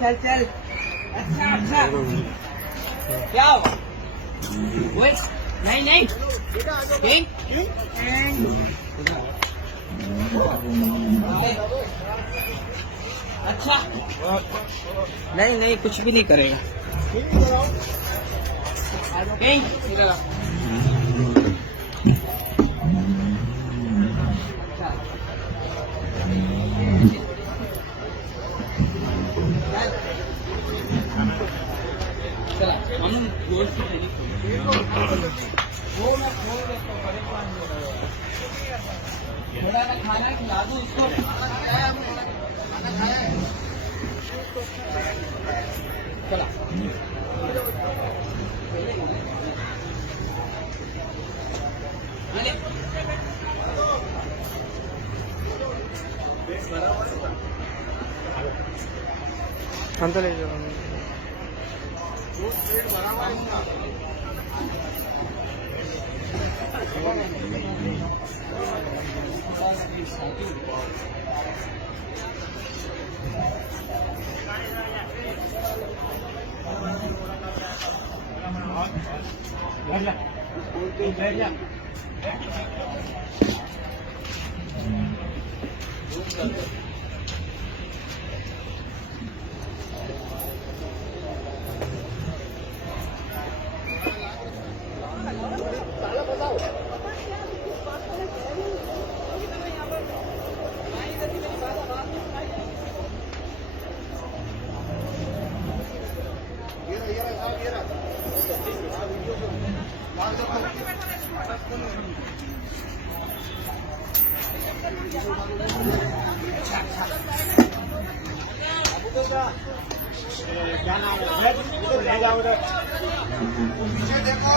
चल चल अच्छा अच्छा क्या हुआ ओए नहीं नहीं किंग अच्छा नहीं नहीं कुछ भी नहीं करेगा किंग इधर आ चला हम जोर से वो मैं खोल देता हूँ परेशान हो रहा है थोड़ा ना खाना खिला दूँ इसको खाना खाया है चला अरे हम तो ले जाओ क्या नाम है ले जाओ पीछे देखो